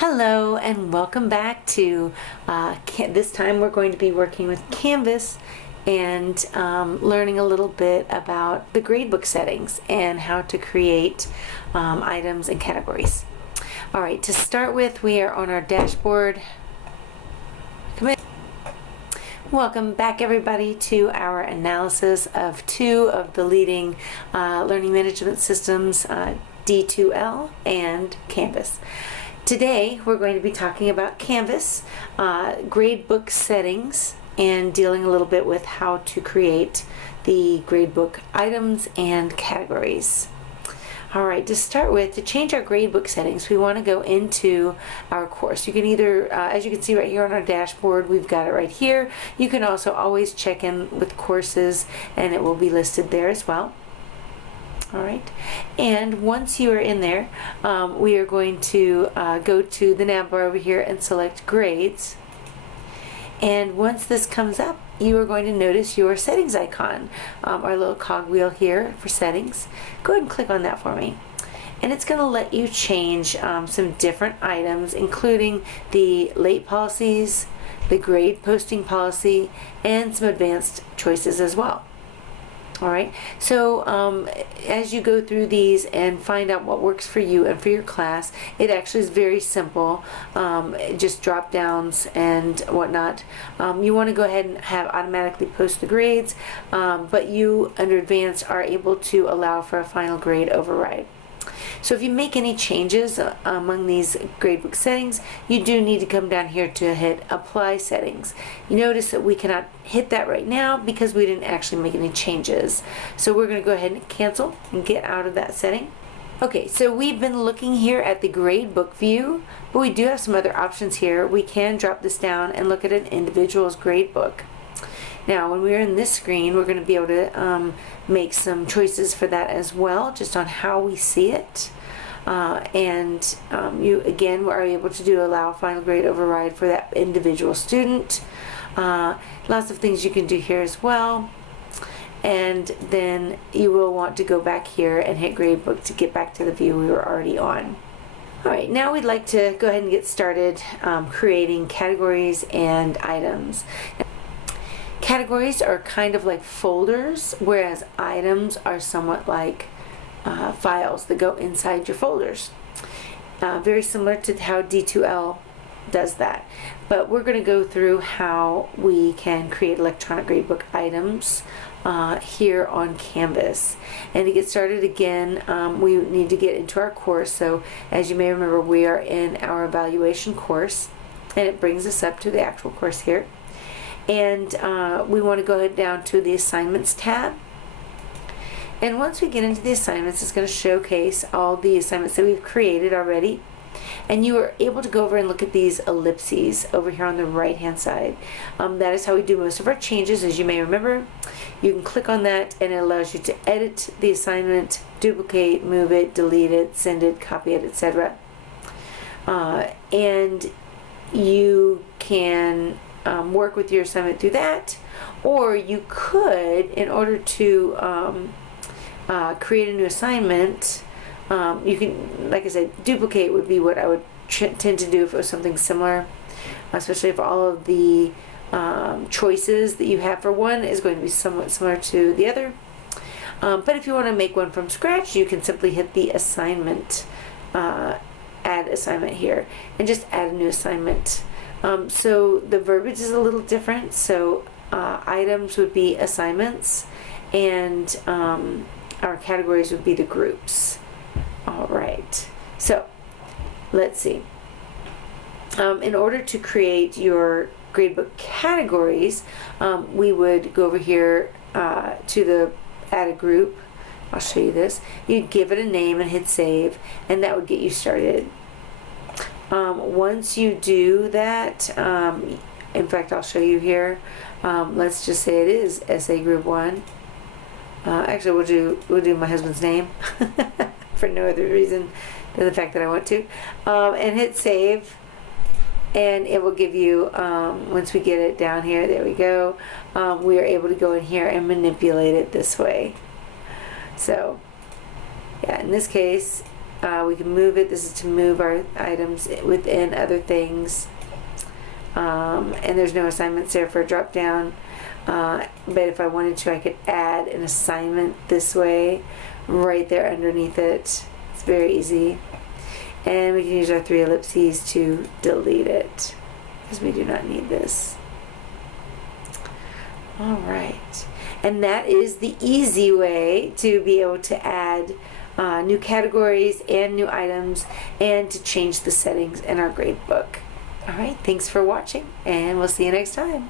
Hello and welcome back to this time we're going to be working with Canvas and learning a little bit about the gradebook settings and how to create items and categories. Alright, to start with, we are on our dashboard. Come in. Welcome back everybody to our analysis of two of the leading learning management systems, D2L and Canvas. Today we're going to be talking about Canvas, gradebook settings, and dealing a little bit with how to create the gradebook items and categories. Alright, to start with, to change our gradebook settings, we want to go into our course. You can either, as you can see right here on our dashboard, we've got it right here. You can also always check in with courses and it will be listed there as well. Alright, and once you are in there, we are going to go to the nav bar over here and select grades. And once this comes up, you are going to notice your settings icon, our little cogwheel here for settings. Go ahead and click on that for me. And it's going to let you change some different items, including the late policies, the grade posting policy, and some advanced choices as well. Alright, so as you go through these and find out what works for you and for your class, it actually is very simple, just drop downs and whatnot. You want to go ahead and have automatically post the grades, but you under advanced are able to allow for a final grade override. So if you make any changes among these gradebook settings, you do need to come down here to hit apply settings. You notice that we cannot hit that right now because we didn't actually make any changes. So we're going to go ahead and cancel and get out of that setting. Okay, so we've been looking here at the gradebook view, but we do have some other options here. We can drop this down and look at an individual's gradebook. Now, when we're in this screen, we're going to be able to make some choices for that as well, just on how we see it. You again are able to do allow final grade override for that individual student. Lots of things you can do here as well. And then you will want to go back here and hit gradebook to get back to the view we were already on. Alright, now we'd like to go ahead and get started creating categories and items. Categories are kind of like folders, whereas items are somewhat like files that go inside your folders. Very similar to how D2L does that. But we're going to go through how we can create electronic gradebook items here on Canvas. And to get started again, we need to get into our course. So as you may remember, we are in our evaluation course, and it brings us up to the actual course here. And we want to go down to the assignments tab. And once we get into the assignments, it's going to showcase all the assignments that we've created already. And you are able to go over and look at these ellipses over here on the right hand side. That is how we do most of our changes, as you may remember. You can click on that and it allows you to edit the assignment, duplicate, move it, delete it, send it, copy it, etc. And you can work with your assignment through that, or you could, in order to create a new assignment, you can, like I said, duplicate would be what I would tend to do if it was something similar, especially if all of the choices that you have for one is going to be somewhat similar to the other. But if you want to make one from scratch, you can simply hit the assignment, add assignment here, and just add a new assignment. So the verbiage is a little different. So items would be assignments, and our categories would be the groups. Alright, so let's see. In order to create your gradebook categories, we would go over here to the add a group. I'll show you this. You'd give it a name and hit save, and that would get you started. Once you do that, in fact I'll show you here, let's just say it is SA Group 1. Actually we'll do my husband's name for no other reason than the fact that I want to, and hit save, and it will give you, once we get it down here, there we go, we are able to go in here and manipulate it this way. So yeah, in this case We can move it. This is to move our items within other things. And there's no assignments there for a drop down. But if I wanted to, I could add an assignment this way, right there underneath it. It's very easy. And we can use our 3 ellipses to delete it, because we do not need this. All right. And that is the easy way to be able to add new categories and new items, and to change the settings in our gradebook. All right, thanks for watching, and we'll see you next time.